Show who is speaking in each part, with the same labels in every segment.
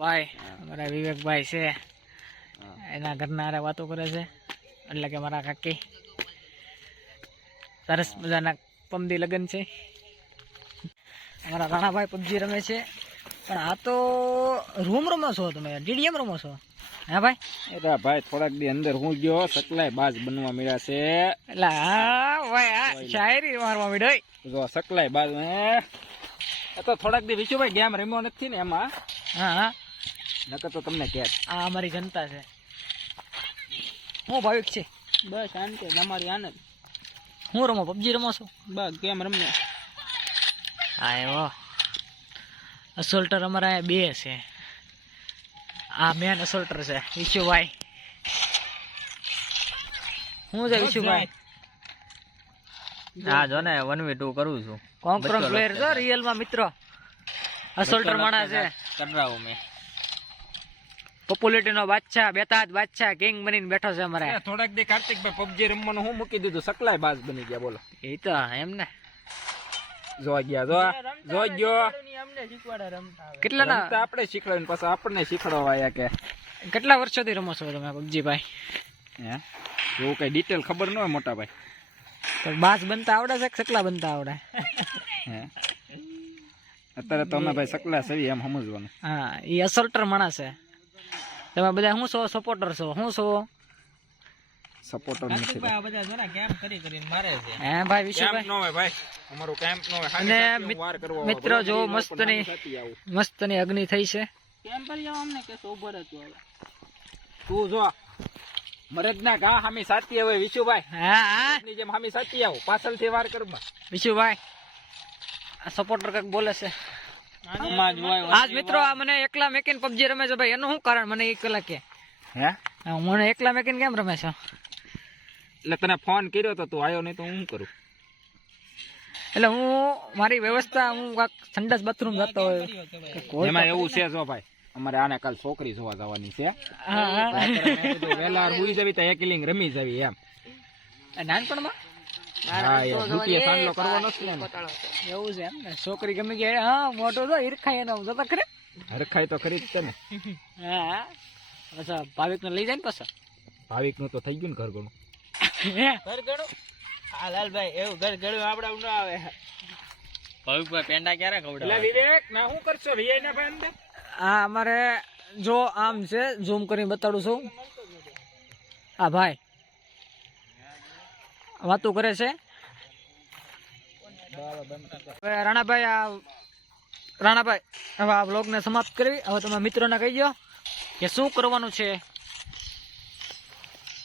Speaker 1: ભાઈ અમારા વિવેકભાઈ છે. એના ઘરના હારે વાતો કરે છે. એટલે કે મારા કાકી સરસ મજાના પમદી લગ્ન છે. અમારા રાણાભાઈ પબજી રમે છે. પણ આ તો રૂમ રમો છો તમે? ડીડીએમ રમો છો? હા ભાઈ?
Speaker 2: એરા ભાઈ થોડાક દી અંદર હું ગયો સકલાય બાજ બનવા મળ્યા છે.
Speaker 1: એટલે હા ભાઈ આ શાયરી મારવા મીડોય
Speaker 2: જો સકલાય બાજ એ તો થોડાક દી વિચુભાઈ ગેમ રમ્યો નથી ને એમાં.
Speaker 1: હા હા.
Speaker 2: નકર તો તમને કે
Speaker 1: આ અમારી જનતા છે. હું ભાવિક છે?
Speaker 2: બસ શાંતિ તમારી આનંદ
Speaker 1: હું રમો પબજી રમો છો?
Speaker 2: બસ ગેમ રમને
Speaker 1: હા એવો. અસોલ્ટર અમારા અહીંયા બે છે. આ મેન અસોલ્ટર છે વિશુભાઈ. હું છે વિશુભાઈ?
Speaker 3: હા જો ને વન વી ટુ કરું છું.
Speaker 1: કોન્ક્રોન પ્લેયર છે રિયલમાં મિત્રો. અસોલ્ટર માણસ છે.
Speaker 3: કરાવું મેં.
Speaker 1: પોપ્યુલેટી નો બાદશાહ બેતાજ બાદશાહ કિંગ બનીને બેઠો છે અમારે.
Speaker 2: થોડાક દી કાર્તિકભાઈ પબજી રમવાનું હું મૂકી દીધું સકલાય બાજ બની ગયા બોલો.
Speaker 1: એ તો એમ ને.
Speaker 2: જોવા ગયા જો જોઈ ગયો.
Speaker 1: કેટલા ના
Speaker 2: આપણે શીખવાડીને પાછા આપણને શીખવાડવા કે.
Speaker 1: કેટલા વર્ષોથી રમો છો તમે પબજી ભાઈ
Speaker 2: હે? એવું કઈ ડિટેલ ખબર ન હોય મોટા ભાઈ.
Speaker 1: તો બાસ બનતા આવડે છે કે સકલા બનતા આવડે?
Speaker 2: હે? અત્યારે તો અમે ભાઈ સકલા સવી એમ સમજવાનું.
Speaker 1: હા એ અસલટર માણસ છે. તમે બધા શું છો સપોર્ટર છો શું છો.
Speaker 2: સપોર્ટર નથી.
Speaker 3: બધા જરા કેમ કરી કરીને મારે છે.
Speaker 1: હે ભાઈ વિશુભાઈ
Speaker 2: નો હોય ભાઈ. અમારું કેમ્પ નો હોય.
Speaker 1: અને
Speaker 2: હાલી સાચી
Speaker 1: મિત-
Speaker 2: વાર કરવો હોય.
Speaker 1: મિત્રો જો
Speaker 2: બરોબર,
Speaker 1: મસ્ત
Speaker 2: પણ
Speaker 1: ની-
Speaker 2: હાલી સાચી આવું.
Speaker 1: મસ્તની અગ્નિ થઈ છે.
Speaker 3: કેમ પર જાવ અમને કે સોબર હતું હવે?
Speaker 2: તું જો મરદ ના ઘા હામી સાચી હવે વિશુભાઈ.
Speaker 1: હા હા.
Speaker 2: ની જેમ હામી સાચી આવું. પાછળથી વાર કરમાં
Speaker 1: વિશુભાઈ આ સપોર્ટર કંઈક બોલે છે. આજ મિત્રો આ મને એકલા મેકીન પબજી રમે છે ભાઈ. એનું શું કારણ? મને એક કલાક કે.
Speaker 2: હે?
Speaker 1: મને એકલા મેકીન કેમ રમે છે?
Speaker 2: એટલે તને ફોન કર્યો તો તું આવ્યો નહીં તો હું કરું?
Speaker 1: એટલે હું મારી વ્યવસ્થા હું કાંક સંડાસ બાથરૂમ જતો હોય.
Speaker 2: એમાં એવું છે જો ભાઈ અમારે આને કાલ છોકરી જોવા જવાની છે. વેલા હુઈ જવી તો એકલિંગ રમી જવી એમ.
Speaker 1: નાનપણમાં? એવું છે એમ ને. છોકરી ગમી કે હા મોટો તો ઈરખાઈ એનો. જતા ખરે.
Speaker 2: હરખાઈ તો ખરી જ છે ને.
Speaker 1: હા હા. પાછા ભાવિક ને લઈ જાય ને પાછા.
Speaker 2: ભાવિકનું તો થઈ ગયું ને ઘર ઘણું
Speaker 3: ઘર ગણું હા લાલભાઈ એવું ઘર ગણું આપડા ન આવે. ભવિકભાઈ પેંડા ક્યારે
Speaker 2: એટલે
Speaker 3: ખવડાવે
Speaker 2: વિવેક ના શું કરશો? વીઆઈ ના ભાઈ
Speaker 1: હા અમારે જો આમ છે ઝૂમ કરીને બતાડું છું. હા ભાઈ. વાતો કરે છે. હવે રાણાભાઈ આ રાણાભાઈ હવે આ બ્લોગને સમાપ્ત કરવી. હવે તમે મિત્રોને કહી દો કે શું કરવાનું છે.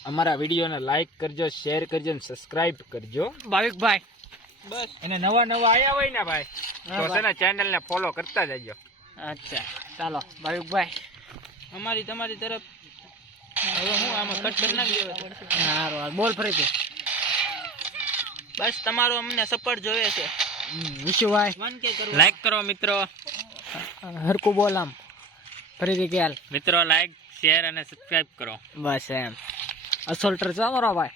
Speaker 2: અમારા વિડીયોને લાઈક કરજો શેર કરજો અને સબસ્ક્રાઇબ કરજો.
Speaker 1: ભાવિકભાઈ
Speaker 3: બસ.
Speaker 2: એને નવા નવા આવ્યા હોય ને ભાઈ તો છે ને ચેનલ ફોલો કરતા જજો.
Speaker 1: અચ્છા ચાલો ભાવિકભાઈ
Speaker 3: અમારી તમારી તરફ હવે હું આમાં કટ કરી નાખી દેવા.
Speaker 1: બોલ ફરીથી.
Speaker 3: બસ તમારો અમને સપોર્ટ જોઈએ છે.
Speaker 1: વિશુભાઈ.
Speaker 3: લાઈક કરો મિત્રો.
Speaker 1: હરકું બોલ આમ. ફરીથી કે
Speaker 3: મિત્રો લાઈક શેર અને સબસ્ક્રાઇબ કરો.
Speaker 1: બસ એમ. અસોલ્ટર છે અમારો ભાઈ.